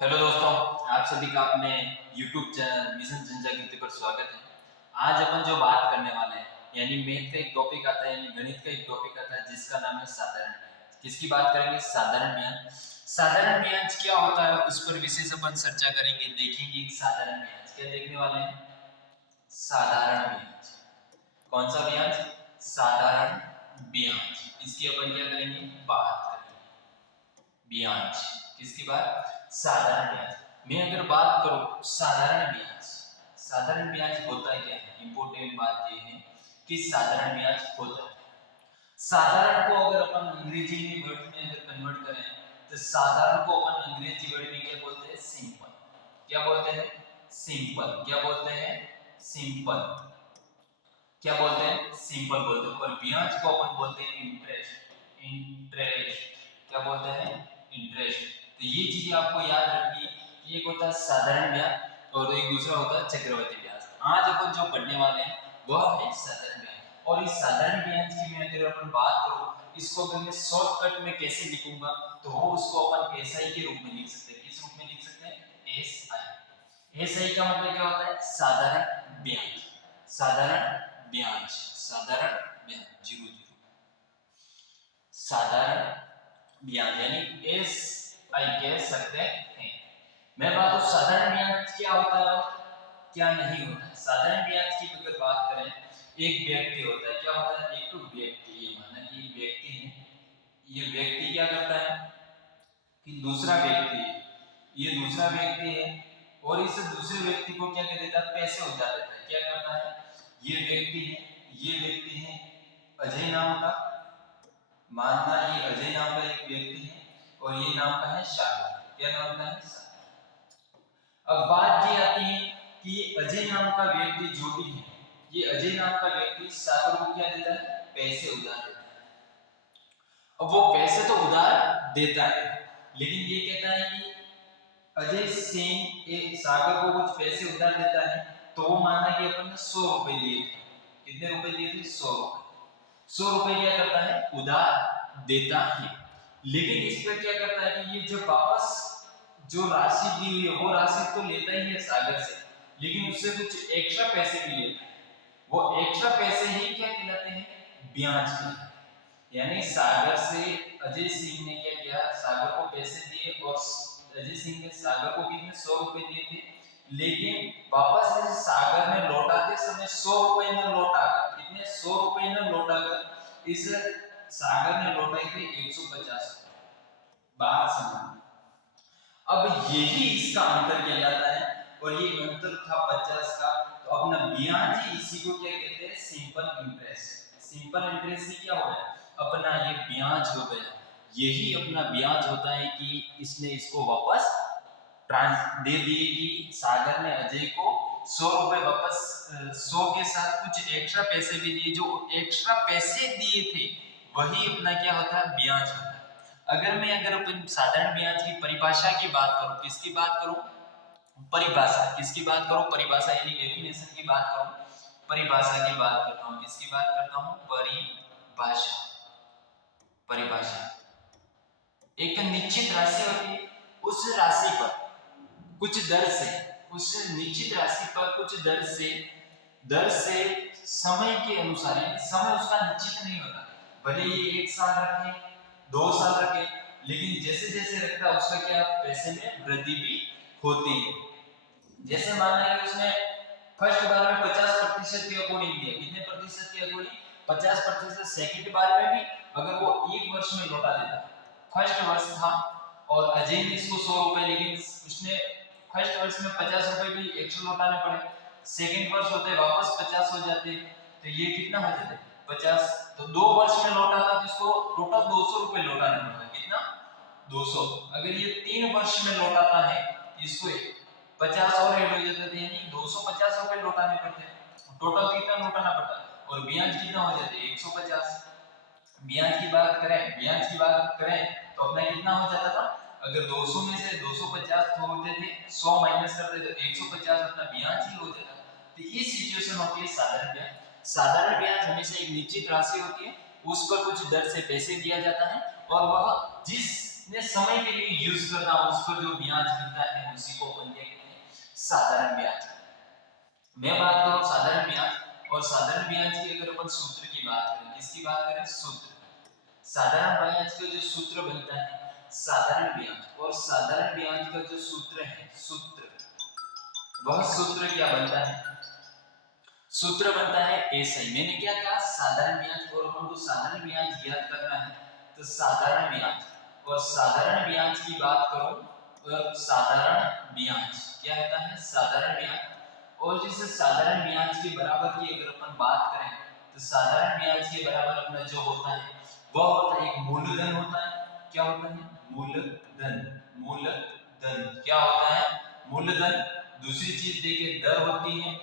Hello दोस्तों, आप सभी का अपने YouTube चैनल मिशन जनजागृति पर स्वागत है। आज अपन जो बात करने वाले हैं यानी मैथ का एक टॉपिक आता है यानी गणित का एक टॉपिक आता है जिसका नाम है साधारण ब्याज। किसकी बात करेंगे? साधारण ब्याज। साधारण ब्याज क्या होता है उस पर विशेष अपन चर्चा करेंगे, देखेंगे। साधारण ब्याज क्या देखने वाले हैं? साधारण ब्याज। कौन सा ब्याज? साधारण ब्याज। इसकी अपन क्या करेंगे? बात करेंगे। ब्याज किसकी बात? साधारण ब्याज। मैं अगर बात करूं साधारण ब्याज, साधारण ब्याज होता क्या है? इंपॉर्टेंट बात ये है कि साधारण ब्याज होता है। साधारण को अगर अपन अंग्रेजी में वर्ड में अगर कन्वर्ट करें तो साधारण को अपन अंग्रेजी वर्ड में क्या बोलते हैं? सिंपल। क्या बोलते हैं? सिंपल। क्या बोलते हैं? सिंपल। क्या बोलते हैं? सिंपल बोलते हैं। और ब्याज को अपन बोलते हैं इंटरेस्ट। इंटरेस्ट क्या बोलते हैं? इंटरेस्ट। तो ये चीजें आपको याद रखनी है कि एक होता है साधारण ब्याज और एक दूसरा होता है चक्रवृद्धि ब्याज। आज अपन जो पढ़ने वाले हैं वह है साधारण ब्याज। और इस साधारण ब्याज की मैं अगर अपन बात करूं, इसको अगर मैं शॉर्टकट में कैसे लिखूंगा तो वो उसको अपन एसआई के रूप में लिख सकते हैं। किस रूप में लिख सकते हैं? एसआई। एसआई का मतलब क्या होता है? साधारण ब्याज। साधारण ब्याज। साधारण ब्याज। Zero zero. साधारण ब्याज यानी एस आई कह सकते हैं। मैं बात करूं साधारण ब्याज क्या होता है और क्या नहीं होता है। साधारण ब्याज की अगर बात करें, एक व्यक्ति होता है। क्या होता है? एक तो व्यक्ति, ये माना कि व्यक्ति है, ये व्यक्ति क्या करता है कि दूसरा व्यक्ति है, ये दूसरा व्यक्ति है और इस दूसरे व्यक्ति को क्या कर देता है? पैसे उधार देता है। क्या करता है? ये व्यक्ति है, ये व्यक्ति है अजय नाम का, मानना ये अजय नाम का एक व्यक्ति है और ये नाम का है सागर। क्या नाम का है? सागर। अब बात ये आती है कि ये अजय नाम का व्यक्ति जो भी है, ये अजय नाम का व्यक्ति सागर को क्या देता है? पैसे उधार देता है। अब वो पैसे तो उधार देता है लेकिन ये कहता है कि अजय सिंह एक सागर को कुछ पैसे उधार देता है तो वो माना कि अपन ने 100 रुपए दिए थे। कितने रुपए दिए थे? 100 रुपए। 100 रुपए क्या करता है? उधार देता है। लेकिन इस पर क्या करता है कि ये जब वापस जो राशि दी हुई है वो राशि तो लेता ही है सागर से, लेकिन उससे कुछ एक्स्ट्रा पैसे भी लेता है। वो एक्स्ट्रा पैसे ही क्या कहलाते हैं? ब्याज कहलाते हैं। यानी सागर से अजय सिंह ने क्या किया? सागर को पैसे दिए और अजय सिंह ने सागर को कितने? 100 रुपए दिए थे, लेकिन वापस में सागर ने लौटाते समय 100 रुपए न लौटाकर, कितने? 100 रुपए न लौटाकर इस सागर ने लौटाई थे 150 रुपए। बात समझ। अब यही इसका अंतर कहलाता है और ये अंतर था 50 का। तो अपना ब्याज ही इसी को क्या कहते हैं? Simple interest. सिंपल इंटरेस्ट से क्या हो गया? अपना ये ब्याज हो गया। यही अपना ब्याज होता है कि इसने इसको वापस ट्रांस दे दिए कि सागर ने अजय को 100 रुपए वापस 100 के साथ कुछ एक्स्ट्रा पैसे भी दिए। जो एक्स्ट्रा पैसे दिए थे वही अपना क्या होता है? ब्याज होता है। अगर अपन साधारण ब्याज की परिभाषा की बात करूं, किसकी बात करूं? परिभाषा। किसकी बात करूं? परिभाषा यानी डेफिनेशन की बात करूं, परिभाषा की बात करता हूं। किसकी बात करता हूं? परिभाषा। परिभाषा एक निश्चित राशि होती है, उस राशि पर कुछ दर से, उस निश्चित राशि पर कुछ दर से समय के अनुसार, यानी समय उसका निश्चित नहीं होता, भले ये 1 साल रखे 2 साल रखे, लेकिन जैसे जैसे रखता है उसका क्या पैसे में वृद्धि भी होती है। जैसे मान लें कि उसने फर्स्ट बार में 50% के अकॉर्डिंग दिया। कितने प्रतिशत के अकॉर्डिंग? 50%। सेकंड बार में भी अगर वो 1 वर्ष में लौटा देता, फर्स्ट वर्ष था और अजय ने इसको 100 रुपए, लेकिन उसने फर्स्ट वर्ष में 50 रुपए भी एक्स्ट्रा लौटाने पड़े, सेकंड वर्ष होते वापस 50 हो जाते, तो ये कितना हो जाता? 50। तो 2 वर्ष में लौटाता तो इसको टोटल 200 रुपए लौटाने पड़ता। कितना? 200। अगर ये 3 वर्ष में लौटाता है इसको 50 और ऐड हो जाता है, यानी 250 रुपए लौटाने पड़ते हैं। टोटल कितना लौटाना पड़ता है? और ब्याज कितना हो जाता है? 150। ब्याज की बात करें तो अपना कितना हो जाता था? अगर 200 में से 250 होते थे, 100 माइनस करते तो 150 अपना ब्याज ही हो जाता। तो ये सिचुएशन होती है साधारण ब्याज। साधारण ब्याज हमेशा एक निश्चित राशि होती है, उस पर कुछ दर से पैसे दिया जाता है और वह जिस जितने समय के लिए यूज करना उस पर जो ब्याज मिलता है उसी को अपन क्या कहते हैं, साधारण ब्याज। मैं बात करूं साधारण ब्याज, और साधारण ब्याज की अगर अपन सूत्र की बात करें, किसकी बात करें, सूत्र। साधारण ब्याज का जो सूत्र बनता है साधारण ब्याज, और साधारण ब्याज का जो सूत्र है सूत्र, वह सूत्र क्या बनता है, सूत्र बनता है एसआई। मैंने क्या कहा, साधारण ब्याज, और अपन को साधारण ब्याज ज्ञात करना है तो साधारण ब्याज, और साधारण ब्याज की बात करूं तो साधारण ब्याज क्या होता है, साधारण ब्याज। और जिस साधारण ब्याज के बराबर की अगर अपन बात करें तो साधारण ब्याज के बराबर अपना जो होता है वह होता है एक मूलधन होता है। क्या होता है, मूलधन। मूलधन क्या होता है, मूलधन। दूसरी चीज देखिए दर होती है,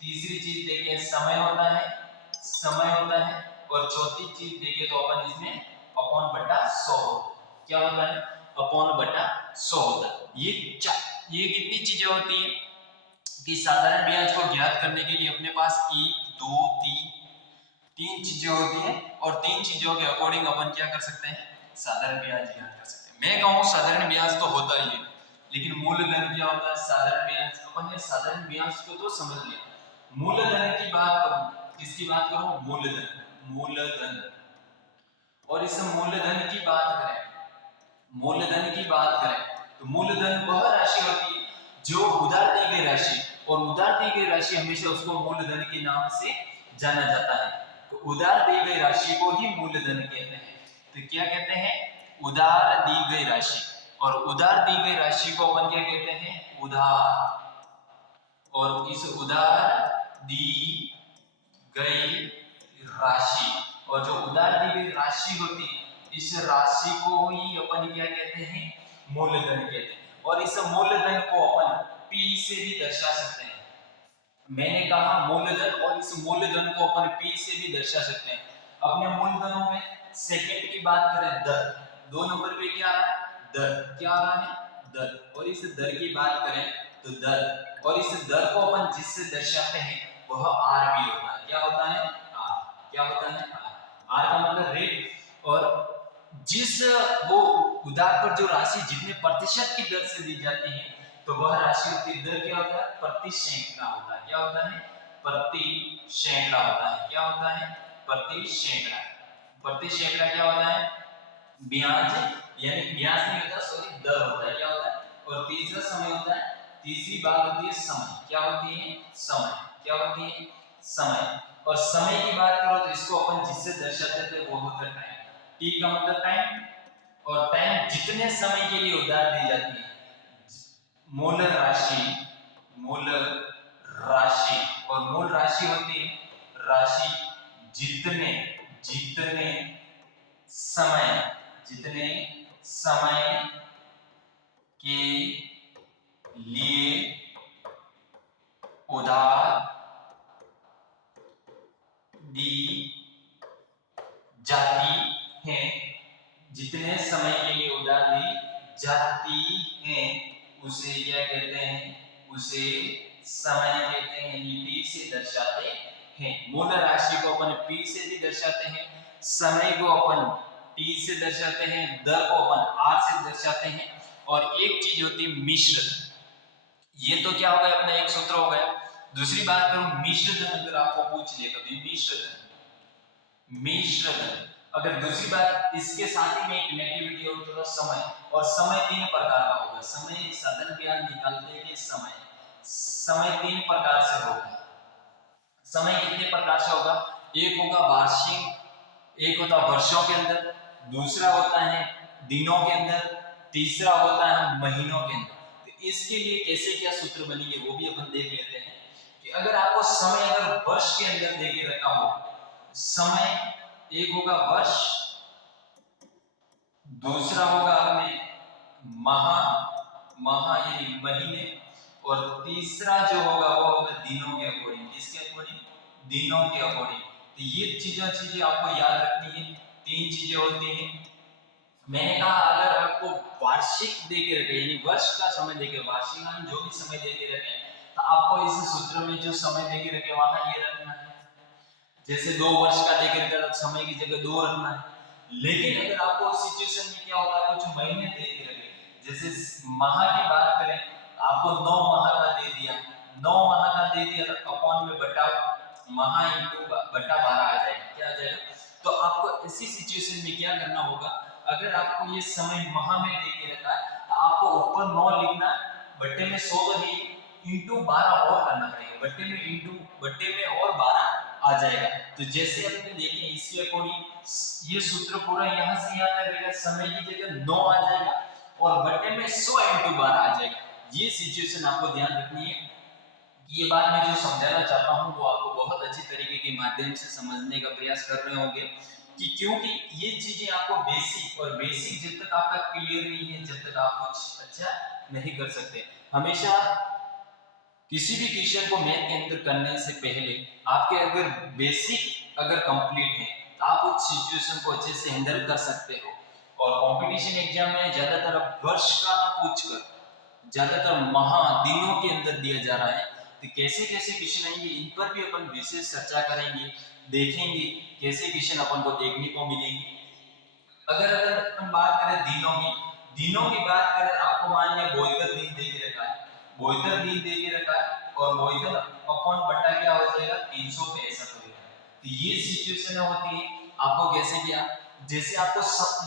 तीसरी चीज देखिए समय होता है, समय होता है, और चौथी चीज देखिए तो अपन इसमें अपॉन बटा 100 क्या होता है, अपॉन बटा 100 होता है। ये कितनी चीजें होती है कि साधारण ब्याज को ज्ञात करने के लिए अपने पास 1 2 तीन चीजें होती हैं, और तीन चीजों के अकॉर्डिंग अपन क्या कर सकते हैं, साधारण ब्याज ज्ञात कर सकते हैं। मैं कहूं साधारण ब्याज तो होता ही है, लेकिन मूलधन क्या होता है, साधारण ब्याज। अपन ने साधारण ब्याज को तो समझ लिया, मूलधन की बात करूं, किसकी बात करूं, मूलधन। मूलधन, और इस मूलधन की बात करें, मूलधन की बात करें तो मूलधन वह राशि होती है जो उधार दी गई राशि, और उधार दी गई राशि हमेशा उसको मूलधन के नाम से जाना जाता है। तो उधार दी गई राशि को ही मूलधन कहते हैं। तो क्या कहते हैं, उधार दी गई राशि, और उधार दी गई राशि को अपन क्या कहते हैं, उधार। और इस उधार दी गई राशि, और जो उधार दी गई राशि होती है इस राशि को ही अपन क्या कहते हैं, मूलधन कहते हैं। और इस मूलधन को अपन P से भी दर्शा सकते हैं। मैंने कहा मूलधन, और इस मूलधन को अपन P से भी दर्शा सकते हैं। अपने मूलधनों में सेकंड की बात करें दर, 2 नंबर पे क्या आ रहा है, दर। क्या आ रहा है, दर। और इस दर की बात करें तो दर, और इस दर को अपन जिससे दर्शाते हैं वह आर भी होता है। क्या होता है, आर। क्या होता है, आर। आर का मतलब रेट, और जिस वो उधार पर जो राशि जितने प्रतिशत की दर से दी जाती है तो वह राशि होती, दर क्या होता है, प्रति सैकड़ा होता है। क्या होता है, प्रति सैकड़ा होता है। क्या होता है, प्रति सैकड़ा। प्रति सैकड़ा क्या होता है, ब्याज, यानी ब्याज नहीं होता, सॉरी, दर होता है। क्या होता है, और तीसरा समय होता है, तीसरी बात होती है समय। क्या होती है, समय। क्या होती है, समय। और समय की बात करो तो इसको अपन जिससे दर्शाते थे वो होता है टाइम। टी का मतलब टाइम, और टाइम जितने समय के लिए उधार दी जाती है, मूल राशि, मूल राशि, और मूल राशि होती है राशि जितने जितने समय, जितने समय के लिए उधार दी जाती है, जितने समय के लिए उधार दी जाती है उसे क्या कहते हैं, उसे समय कहते हैं, टी से दर्शाते हैं। मूल राशि को अपन पी से भी दर्शाते हैं, समय को अपन टी से दर्शाते हैं, दर को अपन आर से दर्शाते हैं, और एक चीज होती है मिश्र। ये तो क्या हो गया, अपना एक सूत्र हो गया। दूसरी बात करूं मिश्र धन, अगर आपको पूछ ले कभी मिश्र धन, मिश्र धन। अगर दूसरी बात इसके साथ ही में एक कनेक्टिविटी और थोड़ा समय, और समय 3 प्रकार का होगा। समय साधन ब्याज निकालते हैं, समय समय 3 प्रकार से होगा। समय कितने प्रकार से होगा, एक होगा वार्षिक, एक होता वर्षों के अंदर, दूसरा होता है दिनों के अंदर, तीसरा होता है महीनों के अंदर। तो इसके लिए कैसे क्या सूत्र बनेंगे वो भी अपन देख लेते हैं। कि अगर आपको समय अगर वर्ष के अंदर देके रखा हो, समय एक होगा वर्ष, दूसरा होगा अपने माह यानी महीने, और तीसरा जो होगा वो होगा दिनों के अकॉर्डिंग। किसके अकॉर्डिंग, दिनों के अकॉर्डिंग। तो ये चीजें आपको याद रखनी है। 3 चीजें होती हैं। मैंने कहा अगर आपको वार्षिक देके रखे, यानी वर्ष का समय देके, वार्षिक में जो भी समय देके रखे, तो आपको इस सूत्र में जो समय देके रखे वहां ये रखना है। जैसे 2 वर्ष का देके रखा तो समय की जगह 2 रखना है। लेकिन अगर आपको सिचुएशन में क्या होता है, कुछ महीने दे के रखे, जैसे माह की बात करें, आपको 9 माह का दे दिया, 9 माह का दे दिया तो अपॉन में बटा माह इंटू बटा 12 आ जाएगा, क्या आ जाएगा। तो आपको ऐसी सिचुएशन में क्या करना होगा, अगर आपको ये समय माह में दे के रखा है तो आपको ऊपर 9 लिखना, बट्टे में 100 तो है, इंटू 12 और करना पड़ेगा, बट्टे में इंटू बट्टे में और 12 आ जाएगा। तो जैसे अपने देखें इसके अकॉर्डिंग ये सूत्र पूरा यहाँ से यहाँ तक रहेगा, समय की जगह 9 आ जाएगा और बट्टे में 100 इंटू 12 आ जाएगा। ये सिचुएशन आपको ध्यान रखनी है। ये बात मैं जो समझाना चाहता हूँ वो आपको बहुत अच्छी तरीके के माध्यम से समझने का प्रयास कर रहे होंगे, कि क्योंकि ये चीजें आपको बेसिक, और बेसिक जब तक आपका क्लियर नहीं है, जब तक आप कुछ अच्छा नहीं कर सकते। हमेशा किसी भी क्वेश्चन को मैथ के अंदर करने से पहले आपके अगर बेसिक अगर कंप्लीट है तो आप उस सिचुएशन को अच्छे से हैंडल कर सकते हो। और कंपटीशन एग्जाम में ज्यादातर वर्ष का पूछकर ज्यादातर माह दिनों के अंदर दिया जा रहा है, तो कैसे कैसे क्वेश्चन आएंगे इन पर भी अपन विशेष चर्चा करेंगे, देखेंगे कैसे क्वेश्चन अपन को देखने को मिलेंगे। अगर अगर अपन बात करें दिनों की बात करें, आपको मान लिया बोईतर दिन दे के रखा है, बोईतर दिन दे के रखा है और बोईतर अपॉन बट्टा क्या हो जाएगा 365 हो जाएगा। तो ये सिचुएशन होती है, आपको कैसे किया, जैसे आपको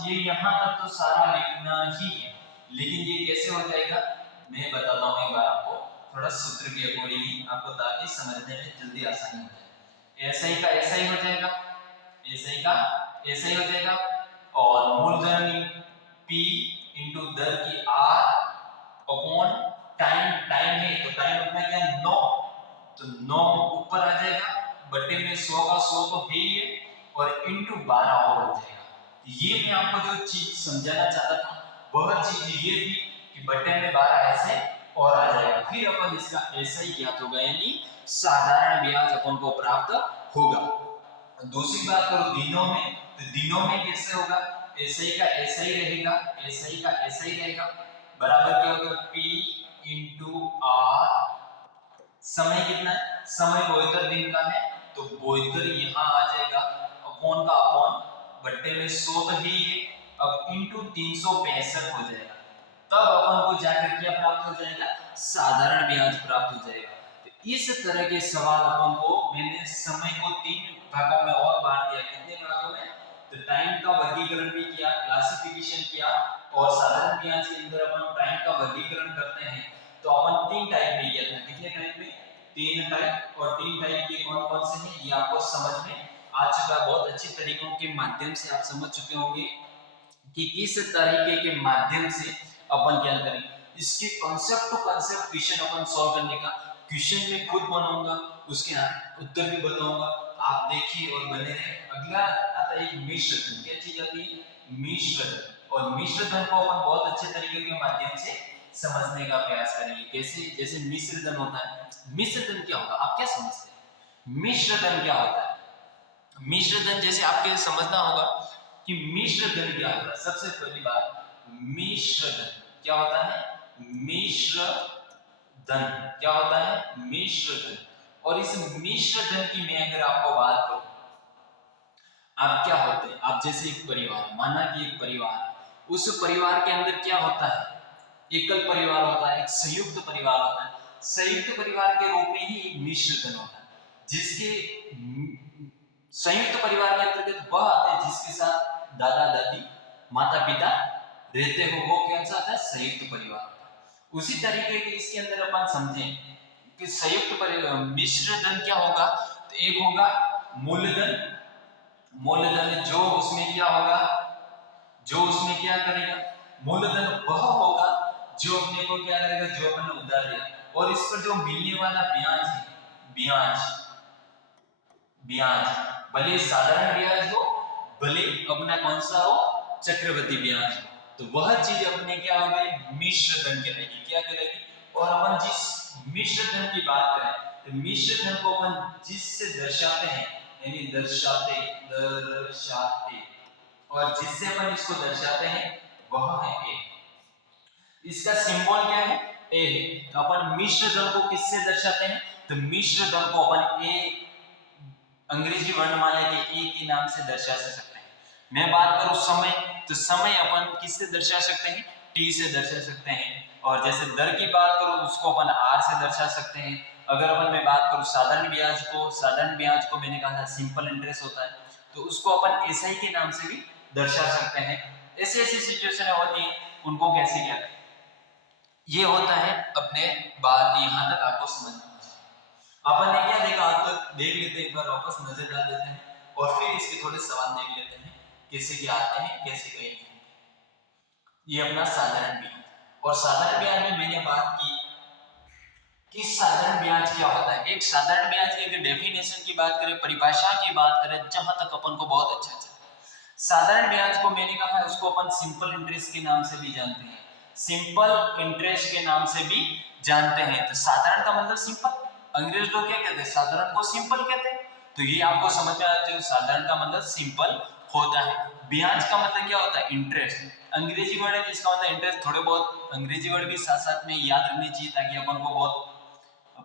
ये यहाँ तक तो सारा लिखना ही है, लेकिन ये कैसे हो जाएगा मैं बताता हूँ एक बार आपको, थोड़ा सूत्र के अकॉर्डिंग आपको, ताकि समझने में जल्दी आसानी हो जाए। ऐसा ही का ऐसा ही हो जाएगा, ऐसा ही का ऐसा ही हो जाएगा, और मूलधन P इंटू दर की R अपॉन टाइम है तो टाइम अपना क्या 9, तो 9 ऊपर आ जाएगा, बट्टे में 100 का 100 तो है ही है, और इंटू 12 और हो जाएगा। ये मैं आपको जो चीज समझाना चाहता था वह चीज ये थी कि बट्टे में 12 ऐसे और आ जाएगा, फिर अपन इसका ऐसा ही ज्ञात होगा, यानी साधारण ब्याज अपन को प्राप्त होगा। दूसरी बात करो दिनों में, तो दिनों में कैसे होगा, ऐसा ही का ऐसा ही रहेगा, ऐसा ही का ऐसा ही रहेगा, बराबर क्या होगा P इंटू R। समय कितना है, समय 72 दिन का है, तो 72 यहाँ आ जाएगा, अपॉन का अपॉन, बट्टे में 100 तो ही है, अब इंटू 365 हो जाएगा, तब अपन को जाकर क्या प्राप्त हो जाएगा, साधारण ब्याज प्राप्त हो जाएगा। तो इस तरह के सवाल अपन को, मैंने समय को 3 भागों में और बांट दिया, कितने भागों में, तो टाइम का वर्गीकरण भी किया, क्लासिफिकेशन किया, और साधारण ब्याज के अंदर अपन टाइम का वर्गीकरण करते हैं तो अपन 3 टाइप में किया था, कितने टाइप में, 3 टाइप, और 3 टाइप के कौन कौन से हैं ये आपको समझ में आ चुका, बहुत अच्छी तरीकों के माध्यम से आप समझ चुके होंगे कि किस तरीके के माध्यम से अपन क्या करें। इसके कॉन्सेप्ट टू कॉन्सेप्ट क्वेश्चन अपन सॉल्व करने का क्वेश्चन में खुद बनाऊंगा, उसके उत्तर भी बताऊंगा, आप देखिए और बने रहे। अगला आता है मिश्र धन, क्या चीज आती है, मिश्र धन, और मिश्र धन को अपन बहुत अच्छे तरीके के माध्यम से समझने का प्रयास करेंगे। कैसे, जैसे मिश्र धन होता है, मिश्र धन क्या होगा आप क्या समझते हैं, मिश्र धन क्या होता है, मिश्र धन जैसे आपके समझना होगा कि मिश्र धन क्या होता है। सबसे पहली बात, मिश्र धन क्या होता है, मिश्र धन क्या होता है, मिश्र धन। और इस मिश्र धन की मैं अगर आपको बात करूं, आप क्या होते हैं, आप जैसे एक परिवार, माना कि एक परिवार, उस परिवार के अंदर क्या होता है, एकल परिवार होता है, एक संयुक्त परिवार होता है। संयुक्त परिवार के रूप में ही एक मिश्र धन होता है, जिसके संयुक्त परिवार के अंतर्गत वह आते हैं जिसके साथ दादा दादी माता पिता रहते हो, वो कौन सा आता है, संयुक्त परिवार। उसी तरीके के इसके अंदर अपन समझें कि संयुक्त मिश्र धन क्या होगा, तो एक होगा मूलधन, मूलधन जो उसमें क्या होगा, जो उसमें क्या करेगा, मूलधन वह होगा जो अपने को क्या करेगा, जो अपन ने उधार दिया, और इस पर जो मिलने वाला ब्याज है, ब्याज ब्याज भले साधारण ब्याज हो, भले अपना कौन सा हो, चक्रवृद्धि ब्याज, तो वह चीज अपने क्या हो गई, मिश्र धन कहलाएगी, क्या कहलाएगी। और अपन जिस मिश्र धन की बात करें तो मिश्र धन को अपन जिससे दर्शाते हैं, यानी दर्शाते और जिससे अपन इसको दर्शाते हैं वह है ए, इसका सिंबल क्या है, ए है। तो अपन मिश्र धन को किससे दर्शाते हैं, तो मिश्र धन को अपन ए अंग्रेजी वर्णमाला के ए के नाम से दर्शा सकते हैं। मैं बात करूं समय, तो समय अपन किससे दर्शा सकते हैं, टी से दर्शा सकते हैं। और जैसे दर की बात करूं उसको अपन आर से दर्शा सकते हैं। अगर अपन मैं बात करूं साधारण ब्याज को मैंने कहा था सिंपल इंटरेस्ट होता है, तो उसको अपन एसआई के नाम से भी दर्शा सकते हैं। ऐसी ऐसी सिचुएशन होती है, उनको कैसे क्या ये होता है अपने बात यहाँ तक आपको समझ में। अपन ने क्या देखा आज तक, देख लेते हैं एक बार वापस नजर डाल देते हैं और फिर इसके थोड़े सवाल देख लेते हैं कैसे क्या आते हैं कैसे गए नहीं। ये अपना साधारण ब्याज, और साधारण ब्याज में मैंने बात की कि साधारण ब्याज क्या होता है। एक साधारण ब्याज की अगर डेफिनेशन की बात करें, परिभाषा की बात करें, जहां तक अपन को बहुत अच्छा चले, साधारण ब्याज को मैंने कहा है उसको अपन सिंपल इंटरेस्ट के नाम से भी जानते हैं, सिंपल इंटरेस्ट के नाम से भी जानते हैं। तो साधारण का मतलब सिंपल, अंग्रेज लोग क्या कहते हैं, साधारण को सिंपल कहते हैं। तो ये आपको समझ में आ जाए, साधारण का मतलब सिंपल होता है। ब्याज का मतलब क्या होता है, इंटरेस्ट, अंग्रेजी वर्ड है जिसका मतलब इंटरेस्ट। थोड़े बहुत अंग्रेजी वर्ड भी साथ साथ में याद रखनी चाहिए ताकि अपन को बहुत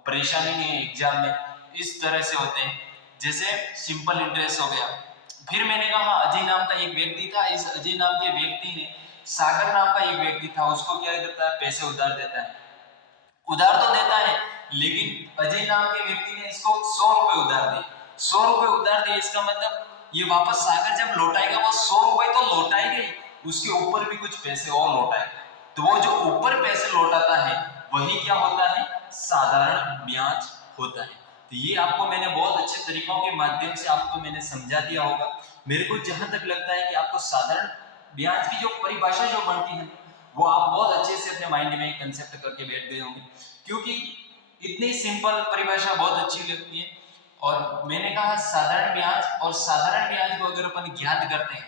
परेशानी नहीं है एग्जाम में। इस तरह से होते हैं, जैसे सिंपल इंटरेस्ट हो गया। फिर मैंने कहा अजय नाम का एक व्यक्ति था, इस अजय नाम के व्यक्ति ने सागर नाम का एक व्यक्ति था, उसको क्या करता है, पैसे उधार देता है। उधार तो देता है, लेकिन अजय नाम के व्यक्ति ने इसको 100 रुपए उधार दिए। 100 रुपए उधार दिए, इसका मतलब ये वापस सागर जब लौटाएगा वो 100 रुपए तो लौटाएगा ही, उसके ऊपर भी कुछ पैसे और लौटाएगा। तो वो जो ऊपर पैसे लौटाता है वही क्या होता है, साधारण ब्याज होता है। तो ये आपको मैंने बहुत अच्छे तरीकों के माध्यम से आपको मैंने समझा दिया होगा। मेरे को जहां तक लगता है कि आपको साधारण ब्याज की जो परिभाषा जो बनती है वो आप बहुत अच्छे से अपने माइंड में कंसेप्ट करके बैठ गए होंगे, क्योंकि इतनी सिंपल परिभाषा बहुत अच्छी लगती है। और मैंने कहा साधारण ब्याज, और साधारण ब्याज को अगर अपन ज्ञात करते हैं,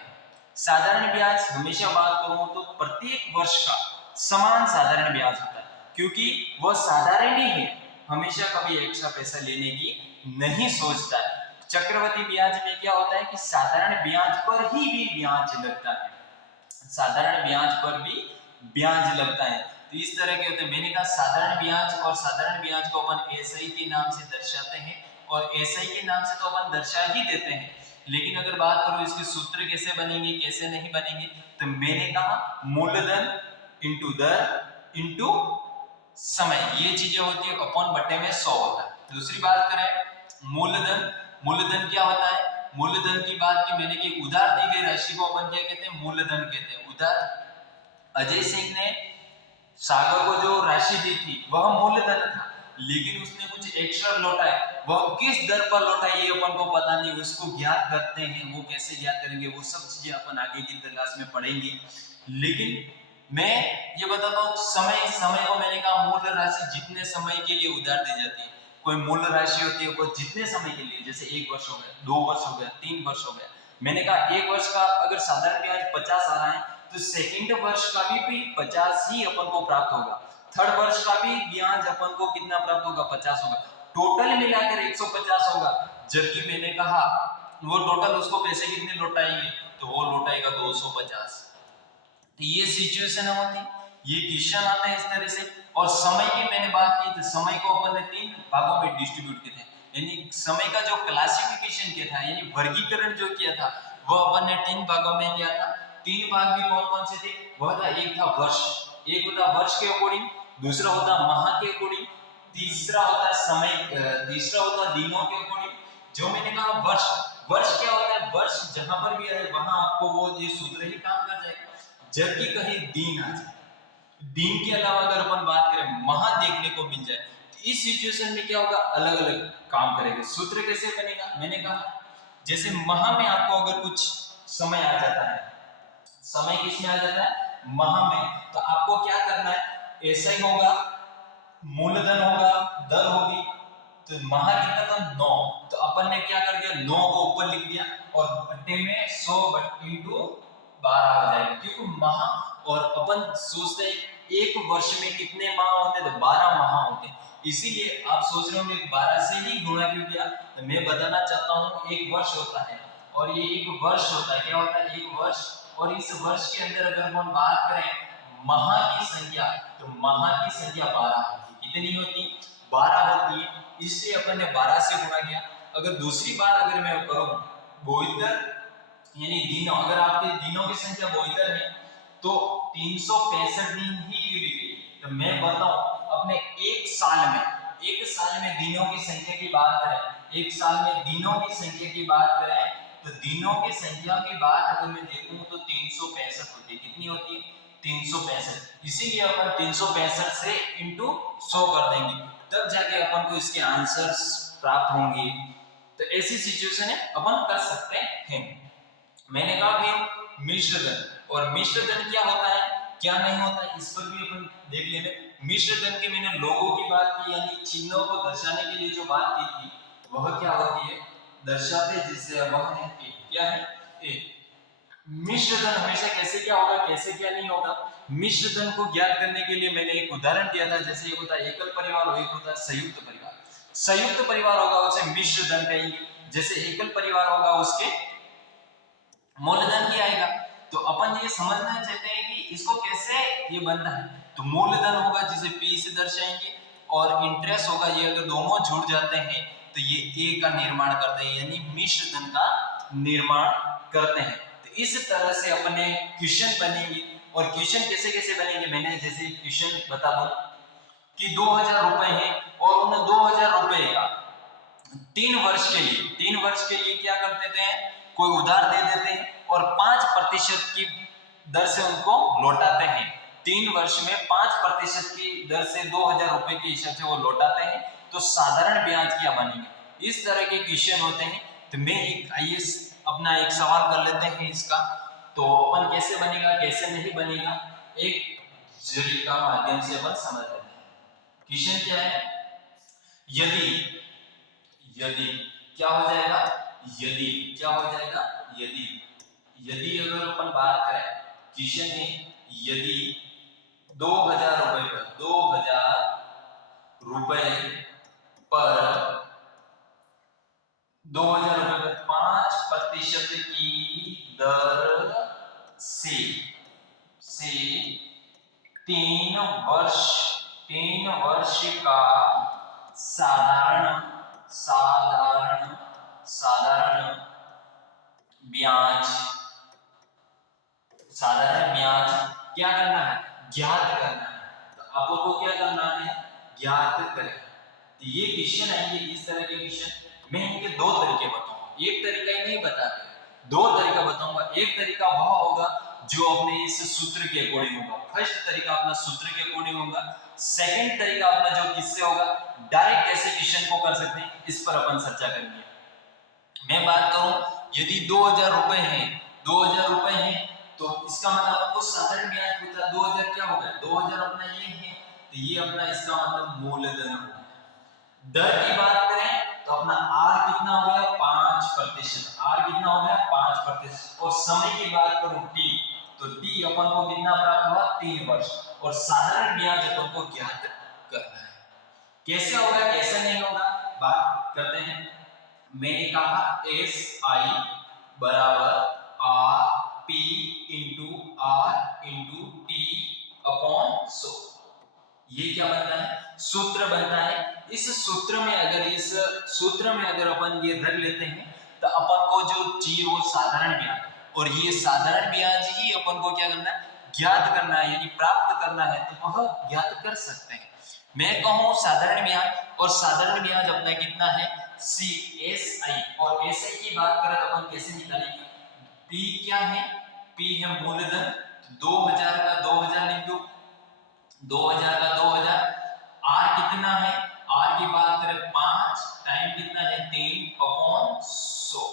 साधारण ब्याज हमेशा बात करूं तो प्रत्येक वर्ष का समान साधारण ब्याज होता है, क्योंकि वह साधारण ही है, हमेशा कभी एक्स्ट्रा पैसा लेने की नहीं सोचता है। चक्रवृद्धि ब्याज में क्या होता है कि साधारण ब्याज पर ही भी ब्याज लगता है, साधारण ब्याज पर भी ब्याज लगता है। तो इस तरह के होते हैं। मैंने कहा साधारण ब्याज, और साधारण ब्याज को अपन एसआई के नाम से दर्शाते हैं, और एसआई के नाम से तो अपन दर्शा ही देते हैं, लेकिन अगर बात करूं इसके सूत्र कैसे बनेंगे कैसे नहीं बनेंगे, तो मैंने कहा मूलधन इंटू दर इंटू समय, ये चीजें होती है, अपॉन बटे में 100 होता है। दूसरी बात करें मूलधन, मूलधन क्या होता है, मूलधन की बात की मैंने कि उधार दी गई राशि को अपन क्या कहते हैं, मूलधन कहते हैं। उधार अजय सिंह ने सागर को जो राशि दी थी वह मूलधन था, लेकिन उसने कुछ एक्स्ट्रा लौटाया, वह किस दर पर लौटाया ये अपन को पता नहीं, उसको ज्ञात करते हैं। वो कैसे ज्ञात करेंगे वो सब चीजें अपन आगे की क्लास में पढ़ेंगे। लेकिन मैं ये बताता हूँ, समय को मैंने कहा मूल राशि जितने समय के लिए उधार दी जाती है, कोई मूल राशि होती है वो जितने समय के लिए, जैसे 1 वर्ष हो गया, 2 वर्ष हो गया, 3 वर्ष हो गया। मैंने कहा 1 वर्ष का अगर साधारण ब्याज 50 आ रहा है, तो सेकंड वर्ष का भी 50 ही अपन को प्राप्त होगा, थर्ड वर्ष का भी ब्याज अपन को कितना प्राप्त होगा, 50 होगा, टोटल मिलाकर 150 होगा। जबकि मैंने कहा वो टोटल उसको पैसे कितने लौटाएंगे, तो वो लौटाएगा 250। तो ये सिचुएशन होती, ये क्वेश्चन आता है इस तरह से। और समय की मैंने बात की, तो समय को अपन ने 3 भागों में डिस्ट्रीब्यूट किए थे, यानी समय का जो क्लासिफिकेशन किया था, यानी वर्गीकरण जो किया था, वो अपन ने 3 भागों में किया था। 3 भाग भी कौन कौन से थे, वह था, एक था वर्ष, एक होता वर्ष के अकॉर्डिंग, दूसरा होता माह के अकॉर्डिंग, तीसरा होता समय, तीसरा होता दिनों के अकॉर्डिंग। जो मैंने कहा वर्ष, वर्ष क्या होता है, वर्ष जहां पर भी आए वहां आपको वो ये सूत्र ही काम कर जाएगा। जबकि कहीं दिन आ जाए, दिन के अलावा अगर अपन बात करें माह देखने को मिल जाए, तो इस सिचुएशन में क्या होगा, अलग अलग काम करेंगे। सूत्र कैसे बनेगा, मैंने कहा जैसे माह में आपको अगर कुछ समय आ जाता है, समय किस में आ जाता है, माह में, तो आपको क्या करना है, ऐसा ही होगा, मूलधन होगा, दर होगी, तो माह कितना था 9, तो अपन ने क्या कर दिया, 9 को ऊपर लिख दिया और बट्टे में 100 इंटू 12 हो जाएगा, क्योंकि माह, और अपन सोचते हैं एक वर्ष में कितने माह होते हैं, तो 12 माह होते हैं। इसीलिए आप सोच रहे होंगे 12 से ही गुणा क्यों किया, तो मैं बताना चाहता हूँ एक वर्ष होता है, और ये एक वर्ष होता है, क्या होता है, एक वर्ष। और इस वर्ष के अंदर अगर हम बात करें माह की संख्या, तो माह की संख्या 12 होती है, कितनी होती, 12 होती है, इसलिए अपन ने 12 से गुणा किया। अगर दूसरी बात अगर मैं करूं, बोध दर, यानी दिनों, अगर आपके दिनों की संख्या 72 है तो 365 दिन ही क्यों लिखी? तो मैं बताऊं अपने एक साल में दिनों की संख्या की बात करें, एक साल में दिनों की संख्या की बात करें तो दिनों की संख्या की बात अगर मैं देखूं तो 365 होती है। कितनी होती है? 365। इसीलिए अपन 365 से इंटू 100 कर देंगे, तब जाके अपन को इसके आंसर्स प्राप्त होंगे। तो ऐसी सिचुएशन है अपन कर सकते हैं। मैंने कहा फिर मिश्र धन, और मिश्र धन क्या होता है क्या नहीं होता है, इस पर भी अपन देख लेंगे। मिश्र धन के मैंने लोगों की बात की, यानी चिन्हों को दर्शाने के लिए जो बात की थी वह क्या होती है, दर्शाते जिससे वह है ए। क्या है? ए। मिश्र धन हमेशा कैसे क्या होगा, कैसे क्या नहीं होगा। मिश्र धन को ज्ञात करने के लिए मैंने एक उदाहरण दिया था, जैसे एक होता है एकल परिवार और एक होता है संयुक्त परिवार। संयुक्त परिवार होगा उसे मिश्र धन कहेंगे, जैसे एकल परिवार होगा उसके मूलधन क्या आएगा। तो अपन ये समझना चाहते हैं कि इसको कैसे ये बनता है। तो मूलधन होगा जिसे P से दर्शाएंगे, और इंटरेस्ट होगा, ये अगर दोनों जुड़ जाते हैं तो ये A का निर्माण करते हैं, यानी मिश्र धन का निर्माण करते हैं। तो इस तरह से अपने क्वेश्चन बनेंगे। और क्वेश्चन कैसे कैसे बनेंगे, मैंने जैसे क्वेश्चन बता दूं कि 2000 रुपए है और उन 2000 रुपए का 3 वर्ष के लिए क्या कर देते हैं, कोई उधार दे देते हैं और 5% की दर से उनको लौटाते हैं। 3 वर्ष में 5% की दर से 2000 रुपए के हिसाब से वो लौटाते हैं। तो साधारण ब्याज क्या बनेगा, इस तरह के क्वेश्चन होते हैं। तो मैं एक आइए अपना एक सवाल कर लेते हैं इसका। तो अपन कैसे बनेगा कैसे नहीं बनेगा, एक जरिए का माध्यम से अपन समझ लेते हैं। क्वेश्चन क्या है, यदि यदि क्या हो जाएगा, यदि क्या हो जाएगा, यदि अगर अपन बात करें, क्वेश्चन है यदि 2000 रुपए पर 2000 रुपए पर 2000 रुपए पर 5% की दर से 3 वर्ष का साधारण ब्याज क्या करना है, ज्ञात करना है। तो आपको क्या करना है, ज्ञात करें। तो ये क्वेश्चन आएंगे इस तरह के क्वेश्चन। मैं इनके दो तरीके बताऊंगा, एक तरीका ही नहीं बताते, दो तरीका बताऊंगा। एक तरीका वह होगा जो अपने इस सूत्र के अकॉर्डिंग होगा, फर्स्ट तरीका अपना सूत्र के अकॉर्डिंग होगा। सेकंड तरीका अपना जो किससे होगा, डायरेक्ट कैसे क्वेश्चन को कर सकते हैं, इस पर अपन चर्चा करेंगे। मैं बात करूं यदि 2000 रुपए हैं, 2000 रुपए हैं तो इसका मतलब आपको साधारण ब्याज पूछा, 2000 क्या होगा, 2000 अपना ये है तो ये अपना इसका मतलब मूलधन होगा। दर की बात करें तो अपना R कितना हो गया, 5%। R कितना हो गया, 5%। और समय की बात करूं T, तो T अपन को कितना प्राप्त हुआ, 3 वर्ष। और साधारण ब्याज अपन को ज्ञात करना है। कैसे होगा कैसे नहीं होगा, बात करते हैं। मैंने कहा SI बराबर RP into R into T upon 100। ये क्या बनता है, सूत्र बनता है। इस सूत्र में अगर अपन ये रख लेते हैं तो अपन को जो चाहिए वो साधारण ब्याज, और ये साधारण ब्याज ही अपन को क्या करना है, ज्ञात करना है, यानी प्राप्त करना है। तो वह ज्ञात कर सकते हैं। मैं कहूं साधारण ब्याज, और साधारण ब्याज अपना कितना है, CSI। और SI की बात करें तो अपन कैसे निकालेंगे, P क्या है, P है मूलधन। 2000 का 2000 लिख दो, 2000 का 2000। R कितना है, R की बात करें 5, टाइम कितना है 3 अपॉन 100।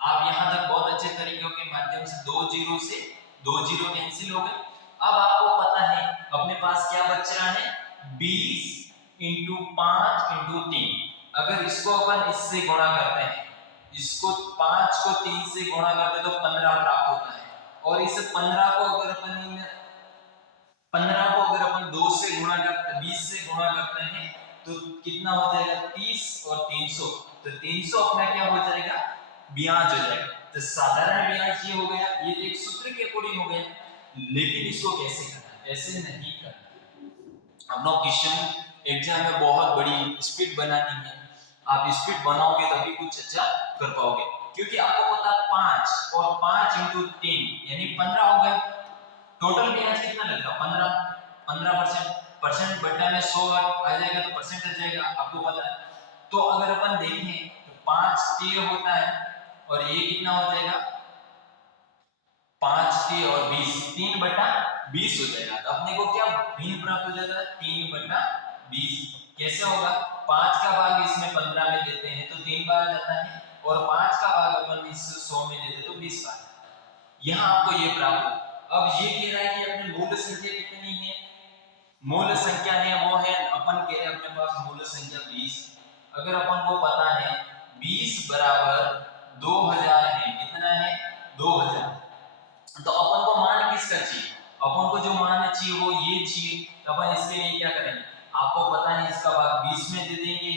आप यहां तक बहुत अच्छे तरीकों के माध्यम से 2 जीरो से 2 जीरो कैंसिल हो गए। अब आपको पता है अपने पास क्या बच रहा है, 20 इंटू 5 इंटू 3। अगर इसको अपन इससे गुणा करते हैं, इसको 5 को 3 से गुणा करते तो 15 प्राप्त होता है। और इस 15 को अगर अपन 2 से गुणा करते, 20 से गुणा करते हैं तो कितना हो जाएगा, 30 और 300। तो 300 अपना क्या हो जाएगा, ब्याज हो जाएगा। तो साधारण ब्याज ये हो गया, ये एक सूत्र के अकॉर्डिंग हो गया। लेकिन इसको कैसे करना, ऐसे नहीं करना। अपना क्वेश्चन एग्जाम में बहुत बड़ी स्पीड बनानी है, आप स्पीड बनाओगे तभी कुछ अच्छा कर पाओगे। क्योंकि आपको पता है 5 और 5 इंटू 3 यानी 15 हो गए। टोटल ब्याज कितना लग रहा है 15%। परसेंट बट्टा में 100 आ जाएगा तो परसेंट आ जाएगा, आपको पता है। तो अगर अपन देखें तो 5t होता है और ये कितना हो जाएगा 5t और 20 3/20 हो जाएगा। तो अपने को क्या भिन्न प्राप्त हो जाता है 3/20। कैसे होगा 5 का भाग इसमें 15 में देते हैं तो 3 बार जाता है और 5 का भाग अपन इस 100 में देते तो 20 बार। यहाँ आपको ये प्राप्त हो। अब ये कह रहा है कि अपने मूल संख्या कितनी है, मूल संख्या है वो है अपन कह रहे हैं अपने पास मूल संख्या 20। अगर अपन को पता है 20 बराबर 2000 है, कितना है 2000, तो अपन को मान किसका चाहिए, अपन को जो मान चाहिए वो ये चाहिए। तो अपन इसके लिए क्या करेंगे, आपको पता है इसका भाग 20 में दे देंगे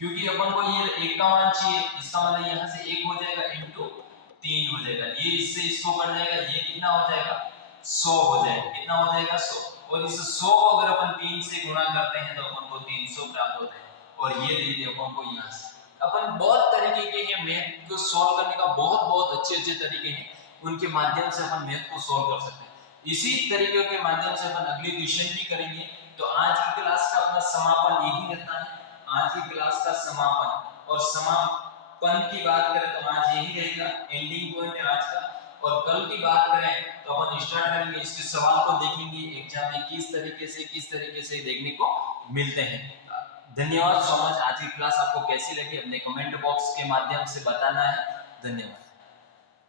क्योंकि अपन को ये 1 का मान चाहिए, इसका मतलब यहाँ से 1 हो जाएगा इंटू 3 हो जाएगा, ये इससे इसको कट जाएगा, ये कितना हो जाएगा 100 हो जाएगा, कितना हो जाएगा 100। और इस 100 को अगर अपन 3 से गुणा करते हैं तो अपन को 300 प्राप्त होता है और ये दे दिए अपन को यहाँ से। अपन बहुत तरीके के हैं मैथ को सॉल्व करने का, बहुत अच्छे तरीके हैं, उनके माध्यम से अपन मैथ को सॉल्व कर सकते हैं। इसी तरीके के माध्यम से अपन अगली क्वेश्चन भी करेंगे। तो आज की क्लास का अपना समापन यही रहता है, आज की क्लास का समापन और समापन की बात करें तो आज यही रहेगा, एंडिंग पॉइंट है आज का। और कल की बात करें तो अपन स्टार्ट करेंगे, इसके सवाल को देखेंगे एग्जाम में किस तरीके से देखने को मिलते हैं। धन्यवाद सो मच। आज की क्लास आपको कैसी लगी अपने कमेंट बॉक्स के माध्यम से बताना है। धन्यवाद।